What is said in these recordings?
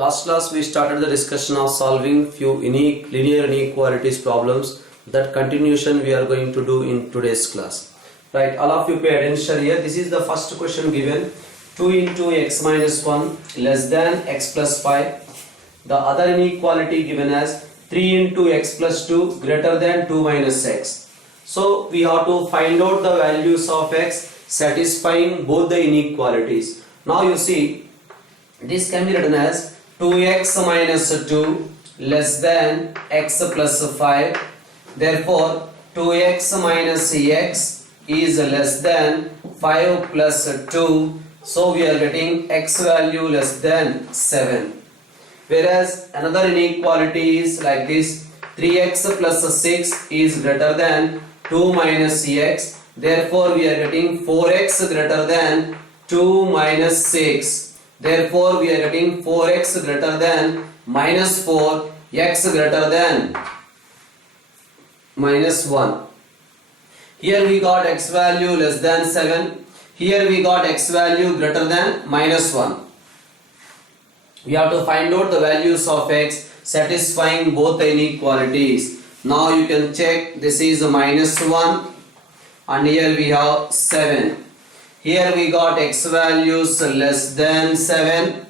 Last class we started the discussion of solving few linear inequalities problems. That continuation we are going to do in today's class. Right, all of you pay attention here. This is the first question given. 2 into x minus 1 less than x plus 5. The other inequality given as 3 into x plus 2 greater than 2 minus x. So we have to find out the values of x satisfying both the inequalities. Now you see, this can be written as 2x minus 2 less than x plus 5. Therefore 2x minus x is less than 5 plus 2. So we are getting x value less than 7. Whereas another inequality is like this: 3x plus 6 is greater than 2 minus x. Therefore we are getting 4x greater than 2 minus 6. Therefore we are getting 4x greater than minus 4, x greater than minus 1. Here we got x value less than 7. Here we got x value greater than minus 1. We have to find out the values of x satisfying both the inequalities. Now you can check, this is minus 1 and here we have 7. Here we got x values less than 7.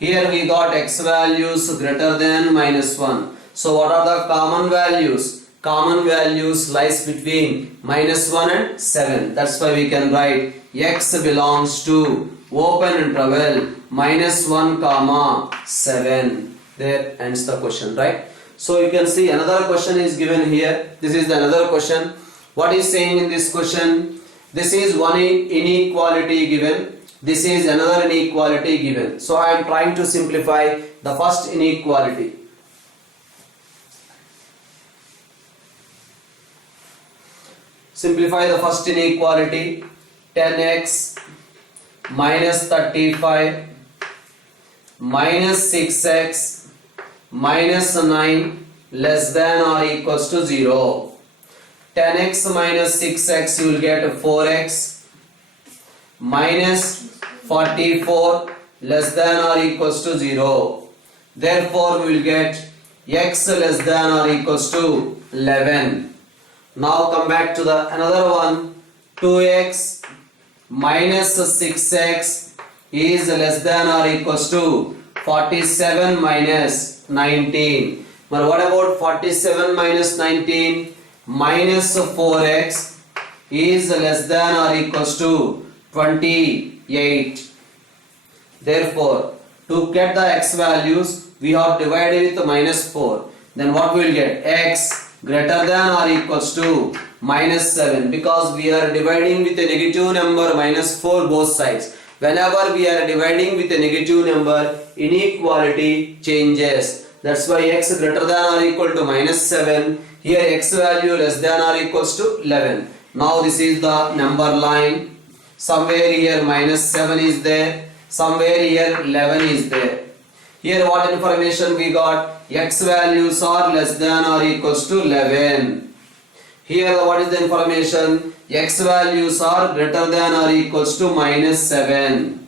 Here we got x values greater than minus 1. So what are the common values? Common values lies between minus 1 and 7. That's why we can write x belongs to open interval minus 1 comma 7. There ends the question, right? So you can see another question is given here. This is another question. What is saying in this question? This is one inequality given. This is another inequality given. So I am trying to simplify the first inequality. Simplify the first inequality. 10x minus 35 minus 6x minus 9 less than or equals to 0. 10x minus 6x you will get 4x minus 44 less than or equals to 0. Therefore we will get x less than or equals to 11. Now come back to the another one. 2x minus 6x is less than or equals to 47 minus 19. But what about 47 minus 19? Minus 4x is less than or equals to 28. Therefore, to get the x values, we have divided with minus 4. Then what we will get? X greater than or equals to minus 7, because we are dividing with a negative number minus 4 both sides. Whenever we are dividing with a negative number, inequality changes. That's why x greater than or equal to minus 7. Here x value less than or equals to 11. Now this is the number line. Somewhere here minus 7 is there. Somewhere here 11 is there. Here what information we got? X values are less than or equals to 11. Here what is the information? X values are greater than or equals to minus 7.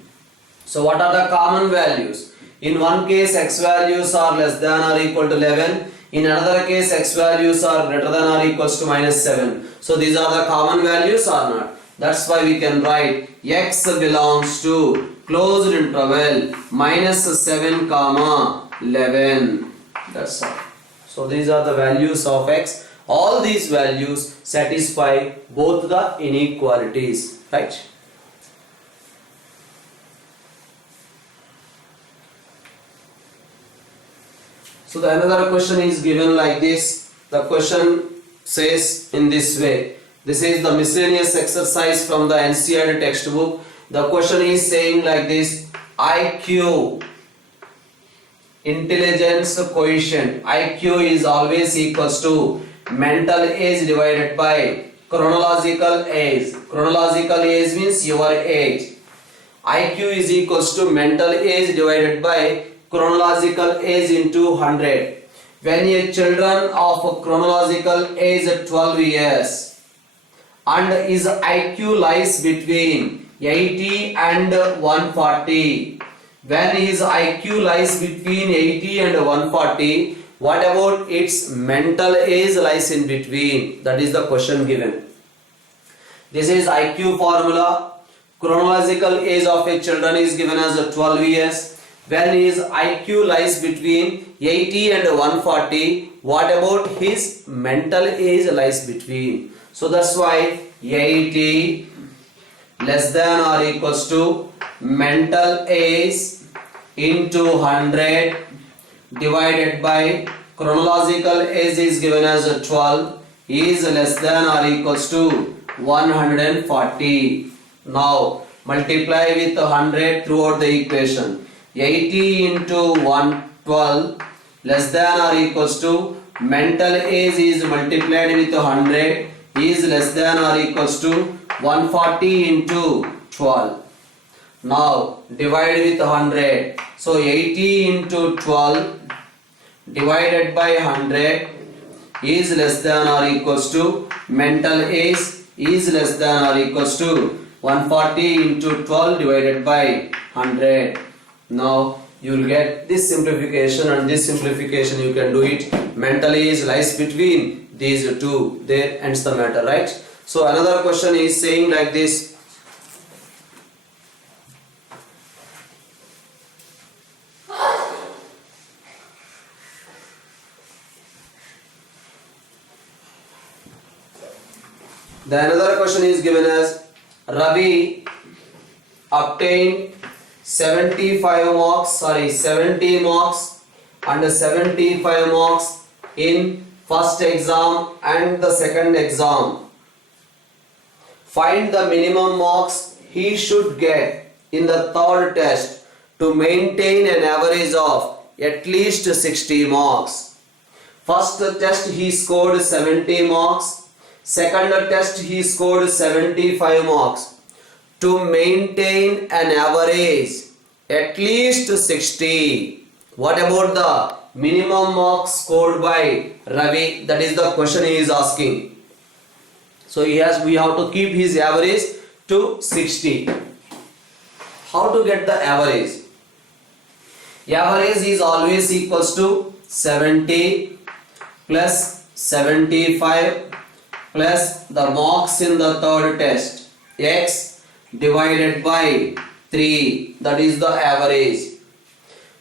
So what are the common values? In one case x values are less than or equal to 11. In another case x values are greater than or equals to minus 7. So these are the common values or not? That's why we can write x belongs to closed interval minus 7 comma 11. That's all. So these are the values of x. All these values satisfy both the inequalities, right? So the another question is given like this. The question says in this way. This is the miscellaneous exercise from the NCERT textbook. The question is saying like this: IQ, intelligence quotient. IQ is always equals to mental age divided by chronological age. Chronological age means your age. IQ is equals to mental age divided by chronological age into 100. When a children of chronological age 12 years and his IQ lies between 80 and 140, when his IQ lies between 80 and 140, what about its mental age lies in between? That is the question given. This is IQ formula. Chronological age of a children is given as 12 years. When his IQ lies between 80 and 140, what about his mental age lies between? So that's why 80 less than or equals to mental age into 100 divided by chronological age is given as 12 is less than or equals to 140. Now multiply with 100 throughout the equation. 80 into 112 less than or equals to mental age is multiplied with 100 is less than or equals to 140 into 12. Now divide with 100. So 80 into 12 divided by 100 is less than or equals to mental age is less than or equals to 140 into 12 divided by 100. Now you will get this simplification and this simplification you can do it. Mental age lies between these two. There ends the matter, right? So another question is saying like this. The another question is given as Ravi obtained 70 marks and 75 marks in first exam and the second exam. Find the minimum marks he should get in the third test to maintain an average of at least 60 marks. First test he scored 70 marks. Second test he scored 75 marks. To maintain an average at least 60. What about the minimum marks scored by Ravi? That is the question he is asking. So we have to keep his average to 60. How to get the average? Average is always equals to 70 plus 75 plus the marks in the third test, x divided by 3, that is the average.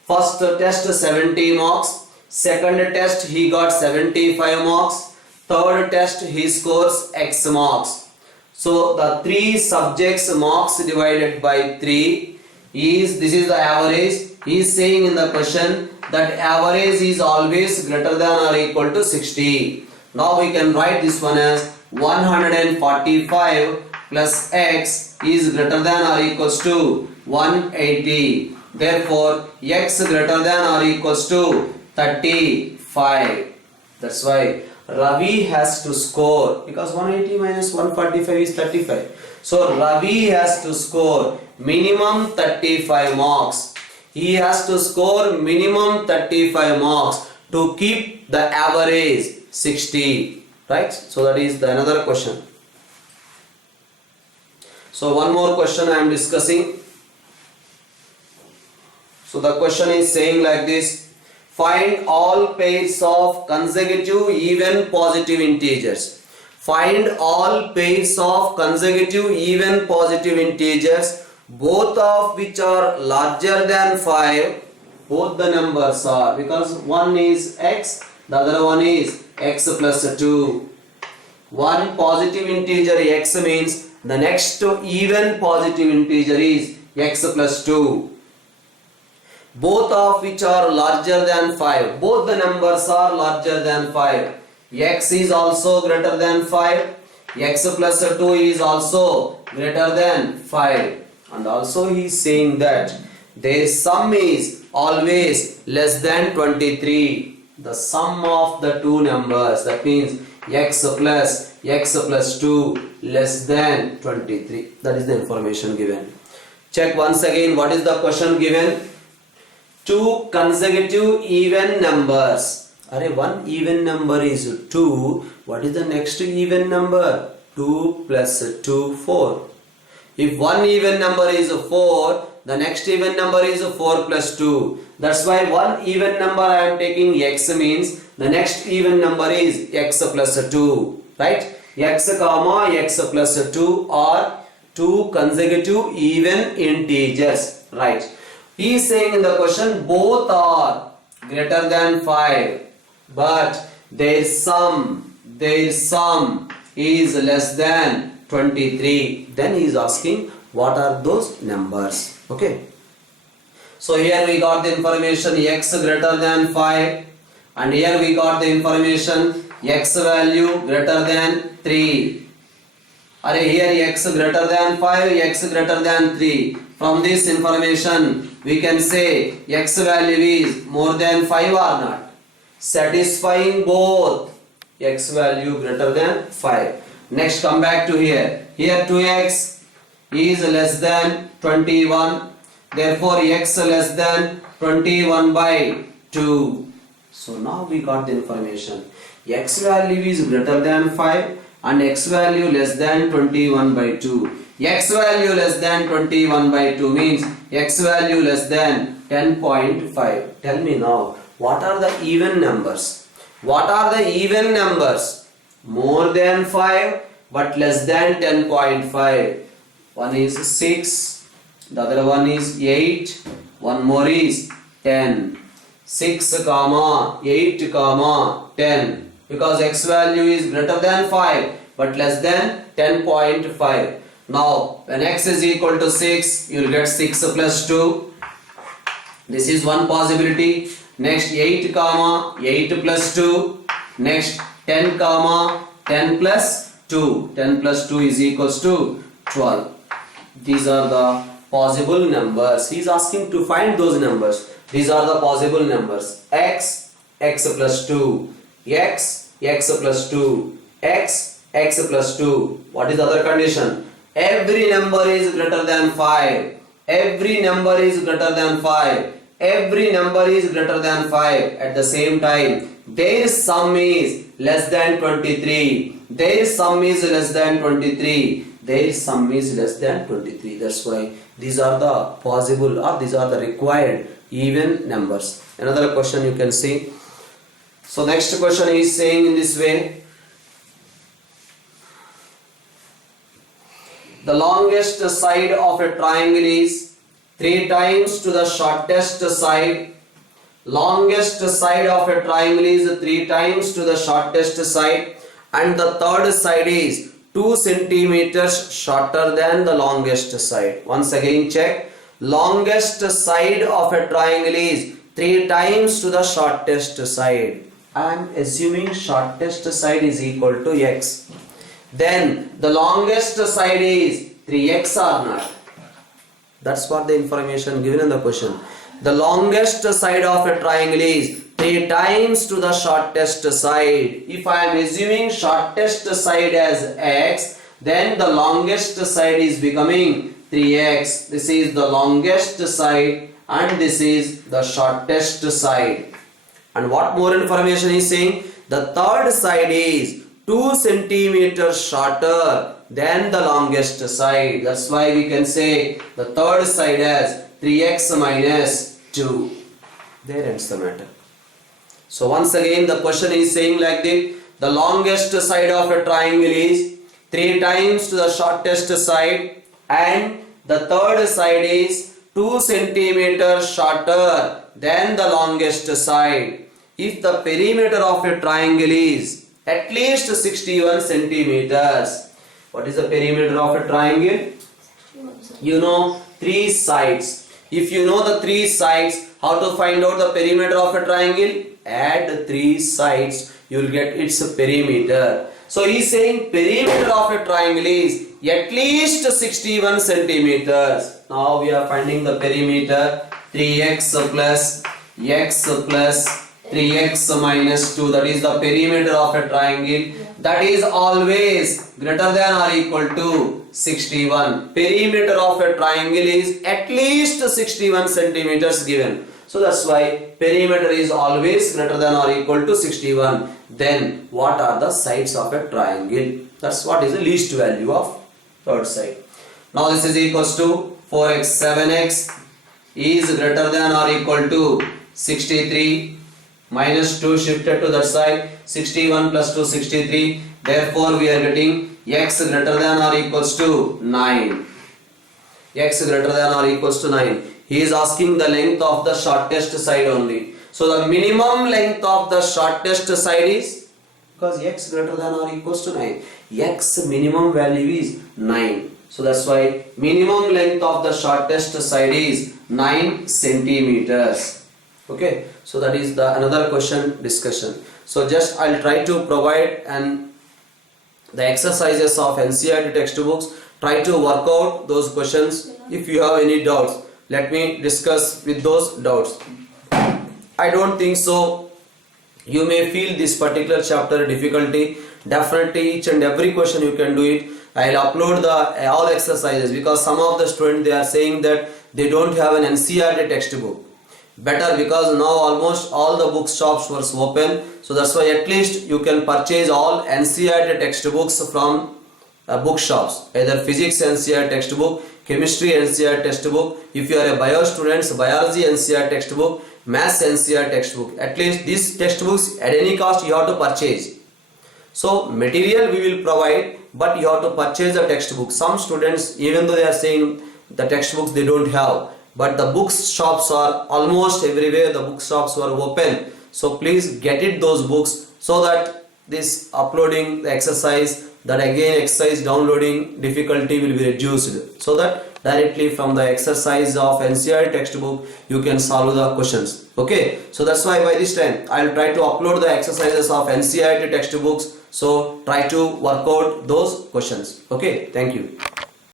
First test 70 marks, second test he got 75 marks, third test he scores x marks. So the 3 subjects marks divided by 3 is, this is the average. He is saying in the question that average is always greater than or equal to 60. Now we can write this one as 145 plus x is greater than or equals to 180. Therefore, x greater than or equals to 35. That's why Ravi has to score, because 180 minus 145 is 35. So Ravi has to score minimum 35 marks. He has to score minimum 35 marks to keep the average 60, right? So that is the another question. So one more question I am discussing. So the question is saying like this: find all pairs of consecutive even positive integers. Find all pairs of consecutive even positive integers, both of which are larger than 5. Both the numbers are, because one is x, the other one is x plus 2. One positive integer x means the next even positive integer is x plus 2. Both of which are larger than 5. Both the numbers are larger than 5. X is also greater than 5. X plus 2 is also greater than 5. And also he is saying that their sum is always less than 23. The sum of the two numbers, that means x plus 2 less than 23. That is the information given. Check once again what is the question given. Two consecutive even numbers. One even number is 2. What is the next even number? 2 plus 2, 4. If one even number is 4, The next even number is 4 plus 2. That's why one even number I am taking x means the next even number is x plus 2. Right? X comma x plus 2 are two consecutive even integers. Right? He is saying in the question both are greater than 5, but their sum is less than 23. Then he is asking what are those numbers. Okay. So here we got the information x greater than 5, and here we got the information x value greater than 3. Here x greater than 5, x greater than 3. From this information we can say x value is more than 5 or not. Satisfying both x value greater than 5. Next come back to here. Here 2x is less than 21. Therefore x less than 21 by 2. So now we got the information. X value is greater than 5 and x value less than 21 by 2. X value less than 21 by 2 means x value less than 10.5. Tell me now, what are the even numbers? What are the even numbers? More than 5 but less than 10.5. One is 6, the other one is 8, one more is 10. 6 comma 8 comma 10, because x value is greater than 5 but less than 10.5. Now when x is equal to 6, you will get 6 plus 2. This is one possibility. Next 8 comma 8 plus 2. Next 10 comma 10 plus 2. 10 plus 2 is equals to 12. These are the possible numbers. He is asking to find those numbers. These are the possible numbers. X plus 2. X plus 2. X plus 2. What is the other condition? Every number is greater than 5. Every number is greater than 5. Every number is greater than 5. At the same time, their sum is less than 23. Their sum is less than 23. Their sum is less than 23. That's why these are the possible, or these are the required even numbers. Another question you can see. So next question is saying in this way. The longest side of a triangle is 3 times to the shortest side. Longest side of a triangle is 3 times to the shortest side, and the third side is 2 centimeters shorter than the longest side. Once again check. Longest side of a triangle is 3 times to the shortest side. I am assuming shortest side is equal to x. Then the longest side is 3x or not. That's what the information given in the question. The longest side of a triangle is 3 times to the shortest side. If I am assuming shortest side as x, then the longest side is becoming 3x. This is the longest side and this is the shortest side. And what more information is saying? The third side is 2 centimeters shorter than the longest side. That's why we can say the third side as 3x minus 2. There ends the matter. So once again the question is saying like this. The longest side of a triangle is 3 times to the shortest side, and the third side is 2 centimeters shorter than the longest side. If the perimeter of a triangle is at least 61 centimeters. What is the perimeter of a triangle? You know 3 sides. If you know the 3 sides, how to find out the perimeter of a triangle? Add 3 sides, you will get its perimeter. So he is saying perimeter of a triangle is at least 61 centimeters. Now we are finding the perimeter. 3x plus x plus 3x minus 2, that is the perimeter of a triangle. That is always greater than or equal to 61. Perimeter of a triangle is at least 61 centimeters given. So that's why perimeter is always greater than or equal to 61. Then what are the sides of a triangle? That's what is the least value of third side. Now this is equals to 4x 7x is greater than or equal to 63 minus 2 shifted to that side, 61 plus 2 63, therefore we are getting x greater than or equals to 9. X greater than or equals to 9. He is asking the length of the shortest side only. So the minimum length of the shortest side is, because x greater than or equals to 9, x minimum value is 9. So that's why minimum length of the shortest side is 9 centimeters. Okay, so that is the another question discussion. So just I'll try to provide the exercises of NCERT textbooks. Try to work out those questions. If you have any doubts, let me discuss with those doubts. I don't think so you may feel this particular chapter difficulty. Definitely each and every question you can do it. I'll upload the all exercises, because some of the students they are saying that they don't have an NCERT textbook. Better, because now almost all the bookshops were open, so that's why at least you can purchase all NCERT textbooks from bookshops, either physics NCERT textbook, chemistry NCERT textbook. If you are a bio student, biology NCERT textbook, maths NCERT textbook. At least these textbooks at any cost you have to purchase. So material we will provide, but you have to purchase the textbook. Some students, even though they are saying the textbooks they don't have, but the bookshops are almost everywhere, the bookshops were open. So please get it those books, so that this uploading the exercise, that again exercise downloading difficulty will be reduced, so that directly from the exercise of NCERT textbook you can solve the questions. Okay, so that's why by this time I will try to upload the exercises of NCERT textbooks. So try to work out those questions. Okay, thank you.